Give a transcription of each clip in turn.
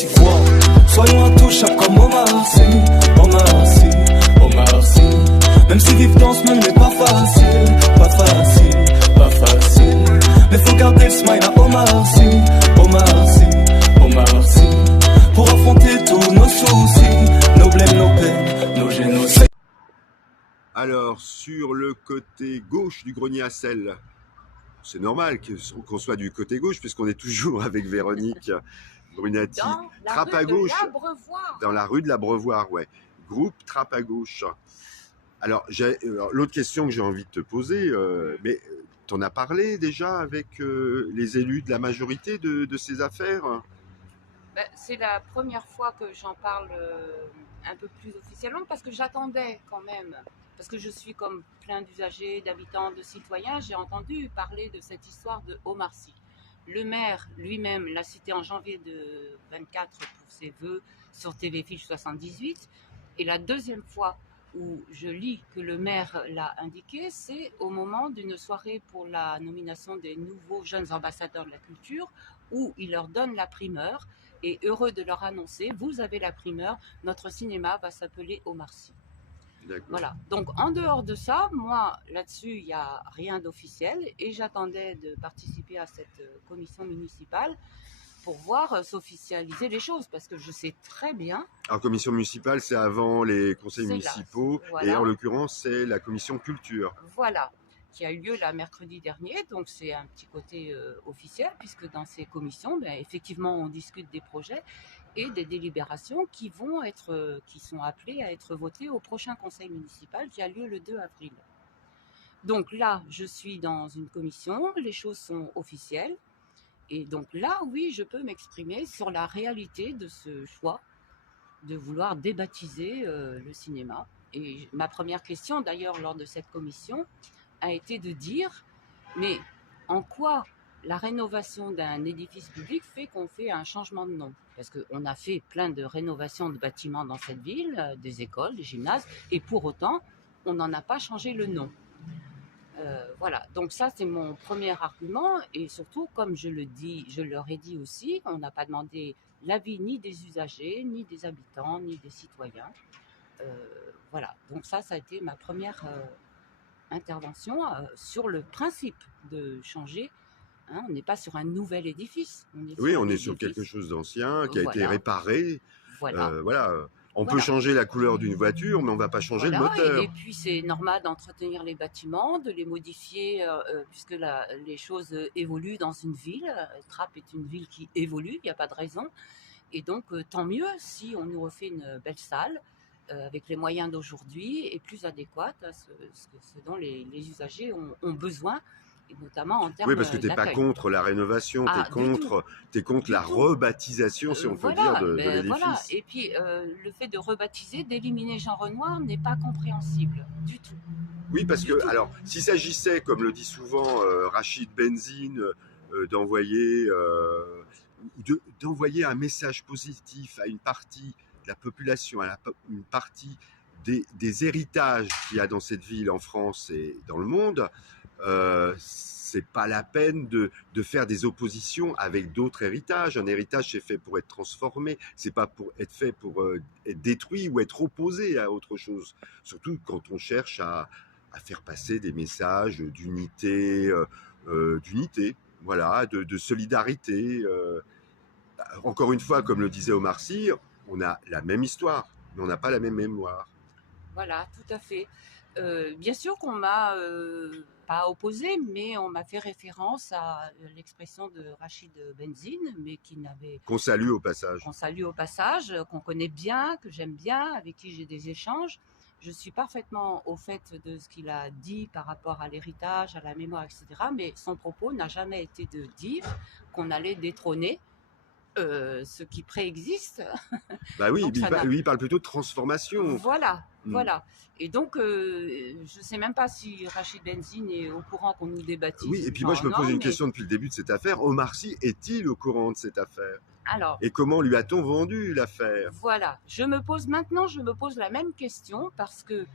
Soyons intouchables comme Omar Sy, Omar Sy, Omar Sy. Même si vivre dans ce monde n'est pas facile, pas facile, pas facile. Mais faut garder le smile à Omar Sy, Omar Sy, Omar Sy. Pour affronter tous nos soucis, nos blèmes, nos peines, nos génocides. Alors, sur le côté gauche du grenier à sel, c'est normal qu'on soit du côté gauche, puisqu'on est toujours avec Véronique Brunati. Trappe à gauche, dans la rue de l'Abreuvoir, ouais. Groupe Trappe à gauche. Alors, l'autre question que j'ai envie de te poser, mais t'en as parlé déjà avec les élus de la majorité de ces affaires? C'est la première fois que j'en parle un peu plus officiellement, parce que j'attendais quand même, parce que je suis comme plein d'usagers, d'habitants, de citoyens, j'ai entendu parler de cette histoire de Omar Sy. Le maire lui-même l'a cité en janvier de 24 pour ses vœux sur TV Fiche 78. Et la deuxième fois où je lis que le maire l'a indiqué, c'est au moment d'une soirée pour la nomination des nouveaux jeunes ambassadeurs de la culture, où il leur donne la primeur, et heureux de leur annoncer, vous avez la primeur, notre cinéma va s'appeler Omar Sy. Voilà. Donc en dehors de ça, moi là-dessus il n'y a rien d'officiel, et j'attendais de participer à cette commission municipale pour voir s'officialiser les choses, parce que je sais très bien. Alors commission municipale, c'est avant les conseils municipaux, voilà. Et en l'occurrence c'est la commission culture. Voilà, qui a eu lieu là mercredi dernier, donc c'est un petit côté officiel, puisque dans ces commissions, effectivement on discute des projets et des délibérations qui sont appelées à être votées au prochain conseil municipal qui a lieu le 2 avril. Donc là, je suis dans une commission, les choses sont officielles, et donc là, oui, je peux m'exprimer sur la réalité de ce choix de vouloir débaptiser le cinéma. Et ma première question, d'ailleurs, lors de cette commission, a été de dire, mais en quoi la rénovation d'un édifice public fait qu'on fait un changement de nom? Parce qu'on a fait plein de rénovations de bâtiments dans cette ville, des écoles, des gymnases, et pour autant, on n'en a pas changé le nom. Voilà, donc ça c'est mon premier argument, et surtout, comme je leur ai dit aussi, on n'a pas demandé l'avis ni des usagers, ni des habitants, ni des citoyens. Voilà, donc ça a été ma première intervention sur le principe de changer. Hein, on n'est pas sur un nouvel édifice. On est sur quelque chose d'ancien qui a été réparé. Voilà. On peut changer la couleur d'une voiture, mais on ne va pas changer le moteur. Et puis c'est normal d'entretenir les bâtiments, de les modifier, puisque les choses évoluent dans une ville. Trappes est une ville qui évolue, il n'y a pas de raison. Et donc tant mieux si on nous refait une belle salle, avec les moyens d'aujourd'hui, et plus adéquate à ce dont les usagers ont besoin, et notamment en termes d'accueil. Oui, parce que tu n'es pas contre la rénovation, tu es contre la rebaptisation, si on peut dire, de l'édifice. Voilà. Et puis, le fait de rebaptiser, d'éliminer Jean Renoir n'est pas compréhensible du tout. Oui, parce que, alors, s'il s'agissait, comme le dit souvent Rachid Benzine, d'envoyer un message positif à une partie de la population, à une partie des héritages qu'il y a dans cette ville, en France et dans le monde, c'est pas la peine de faire des oppositions avec d'autres héritages. Un héritage, c'est fait pour être transformé, c'est pas pour être fait pour être détruit ou être opposé à autre chose. Surtout quand on cherche à faire passer des messages d'unité, voilà, de solidarité. Encore une fois, comme le disait Omar Sy, on a la même histoire, mais on n'a pas la même mémoire. Voilà, tout à fait. Bien sûr qu'on m'a pas opposé, mais on m'a fait référence à l'expression de Rachid Benzine, mais qu'on salue au passage. Qu'on connaît bien, que j'aime bien, avec qui j'ai des échanges. Je suis parfaitement au fait de ce qu'il a dit par rapport à l'héritage, à la mémoire, etc. Mais son propos n'a jamais été de dire qu'on allait détrôner ce qui préexiste. Oui, lui, il parle plutôt de transformation. Voilà. Et donc, je ne sais même pas si Rachid Benzine est au courant qu'on nous débaptise. Oui, et puis moi, je me pose une question depuis le début de cette affaire. Omar Sy est-il au courant de cette affaire? Alors, et comment lui a-t-on vendu l'affaire? Voilà, je me pose la même question, parce que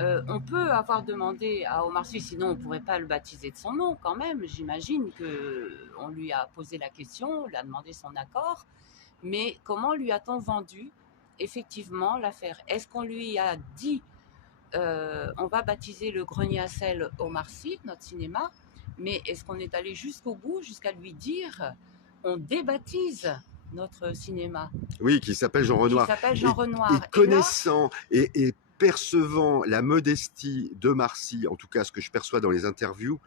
on peut avoir demandé à Omar Sy, sinon on ne pourrait pas le baptiser de son nom quand même. J'imagine qu'on lui a posé la question, on lui a demandé son accord. Mais comment lui a-t-on vendu effectivement l'affaire? Est-ce qu'on lui a dit on va baptiser le grenier à sel Omar Sy, notre cinéma, mais est-ce qu'on est allé jusqu'au bout, jusqu'à lui dire on débaptise notre cinéma? Oui, qui s'appelle Jean Renoir. Qui s'appelle Jean Renoir. Et connaissant et percevant la modestie d'Omar Sy, en tout cas ce que je perçois dans les interviews,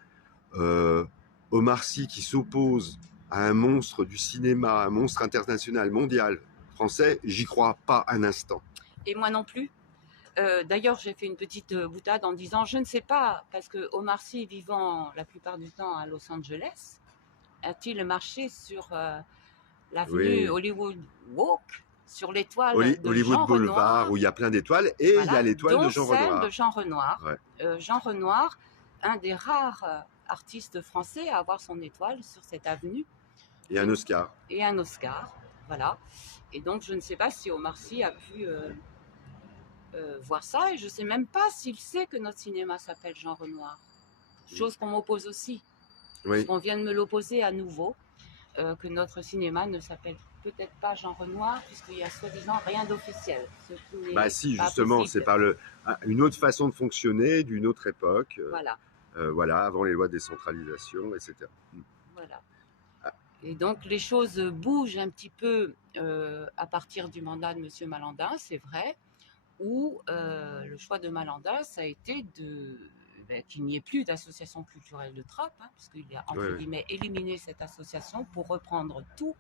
Omar Sy qui s'oppose à un monstre du cinéma, un monstre international, mondial, français, j'y crois pas un instant. Et moi non plus. D'ailleurs, j'ai fait une petite boutade en disant, je ne sais pas, parce que Omar Sy, vivant la plupart du temps à Los Angeles, a-t-il marché sur l'avenue Hollywood Walk, sur l'étoile de Hollywood Jean Boulevard, Renoir, où il y a plein d'étoiles, et voilà, il y a l'étoile de Jean Renoir. de Jean Renoir. Ouais. Jean Renoir, un des rares artistes français à avoir son étoile sur cette avenue. Et un Oscar. Et un Oscar, voilà. Et donc, je ne sais pas si Omar Sy a pu voir ça, et je ne sais même pas s'il sait que notre cinéma s'appelle Jean Renoir. Chose qu'on m'oppose aussi. Oui. On vient de me l'opposer à nouveau, que notre cinéma ne s'appelle peut-être pas Jean Renoir, puisqu'il y a soi-disant rien d'officiel. Bah si, justement, c'est par une autre façon de fonctionner, d'une autre époque. Voilà. Voilà, avant les lois de décentralisation, etc. Voilà. Et donc les choses bougent un petit peu à partir du mandat de M. Malandin, c'est vrai, où le choix de Malandin, ça a été qu'il n'y ait plus d'association culturelle de Trappes, hein, puisqu'il a entre guillemets éliminé cette association pour reprendre tout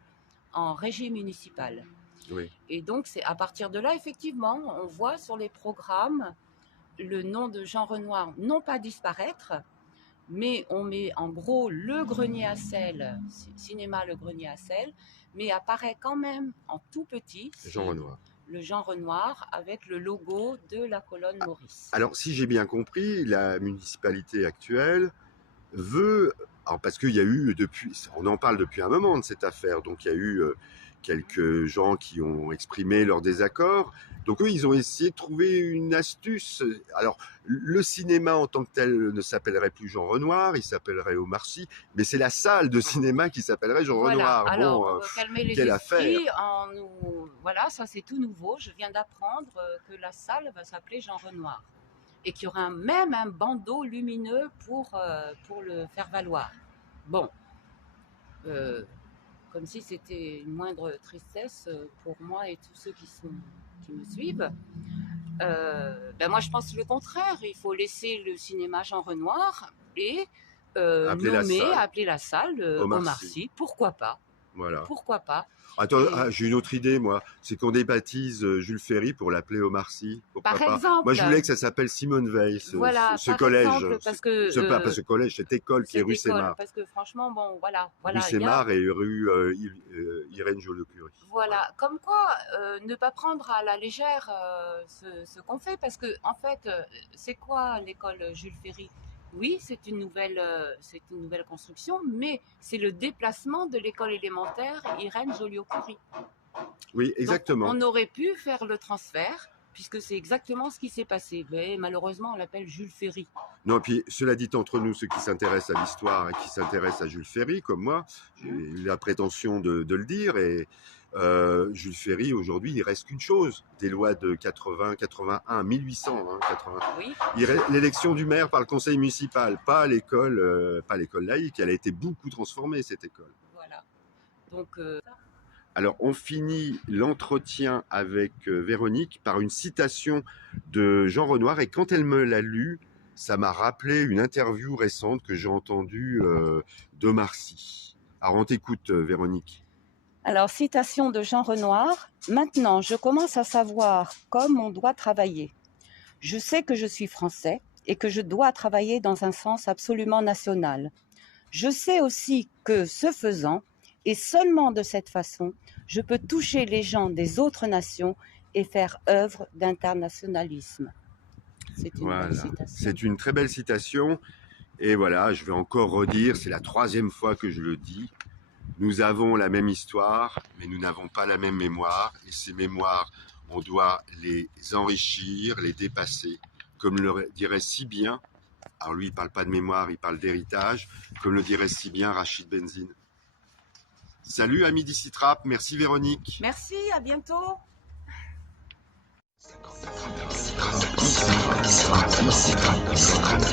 en régie municipale. Oui. Et donc c'est à partir de là, effectivement, on voit sur les programmes le nom de Jean Renoir non pas disparaître, mais on met en gros le grenier à sel, cinéma le grenier à sel, mais apparaît quand même en tout petit Jean Renoir. Le Jean Renoir avec le logo de la colonne Maurice. Alors si j'ai bien compris, la municipalité actuelle veut, alors parce qu'il y a eu on en parle depuis un moment de cette affaire, donc il y a eu quelques gens qui ont exprimé leur désaccord. Donc eux, ils ont essayé de trouver une astuce. Alors, le cinéma en tant que tel ne s'appellerait plus Jean Renoir, il s'appellerait Omar Sy, mais c'est la salle de cinéma qui s'appellerait Jean Renoir. Alors, bon, calmer les quelle esprits, affaire. Voilà, ça c'est tout nouveau. Je viens d'apprendre que la salle va s'appeler Jean Renoir. Et qu'il y aura même un bandeau lumineux pour le faire valoir. Bon, comme si c'était une moindre tristesse pour moi et tous ceux qui me suivent. Moi je pense le contraire, il faut laisser le cinéma Jean Renoir et appeler la salle Omar Sy. Pourquoi pas? Voilà. Pourquoi pas? Attends, j'ai une autre idée, moi. C'est qu'on débaptise Jules Ferry pour l'appeler Omar Sy. Par exemple. Moi, je voulais que ça s'appelle Simone Veil, ce collège. Exemple, parce que, pas ce collège, cette école qui est rue Sémar. Parce que franchement, bon, voilà. Rue Sémar et rue Irène Joliot-Curie. Voilà. Comme quoi, ne pas prendre à la légère ce qu'on fait. Parce que, en fait, c'est quoi l'école Jules Ferry? Oui, c'est une nouvelle construction, mais c'est le déplacement de l'école élémentaire Irène Joliot-Curie. Oui, exactement. Donc, on aurait pu faire le transfert, puisque c'est exactement ce qui s'est passé. Mais malheureusement, on l'appelle Jules Ferry. Non, puis cela dit entre nous, ceux qui s'intéressent à l'histoire et qui s'intéressent à Jules Ferry, comme moi, j'ai la prétention de le dire, et Jules Ferry, aujourd'hui, il ne reste qu'une chose, des lois de 81, 1800, 80. Oui. L'élection du maire par le conseil municipal, pas l'école laïque. Elle a été beaucoup transformée, cette école. Voilà. Donc, alors, on finit l'entretien avec Véronique par une citation de Jean Renoir, et quand elle me l'a lu, ça m'a rappelé une interview récente que j'ai entendue d'Omar Sy. Alors, on t'écoute, Véronique. Alors, citation de Jean Renoir. « Maintenant, je commence à savoir comme on doit travailler. Je sais que je suis français et que je dois travailler dans un sens absolument national. Je sais aussi que, ce faisant, et seulement de cette façon, je peux toucher les gens des autres nations et faire œuvre d'internationalisme. » C'est une belle citation. C'est une très belle citation. Et voilà, je vais encore redire, c'est la 3e fois que je le dis. Nous avons la même histoire, mais nous n'avons pas la même mémoire. Et ces mémoires, on doit les enrichir, les dépasser. Comme le dirait si bien, alors lui, il ne parle pas de mémoire, il parle d'héritage, comme le dirait si bien Rachid Benzine. Salut amis d'Icitrap, merci Véronique. Merci, à bientôt. Citrap.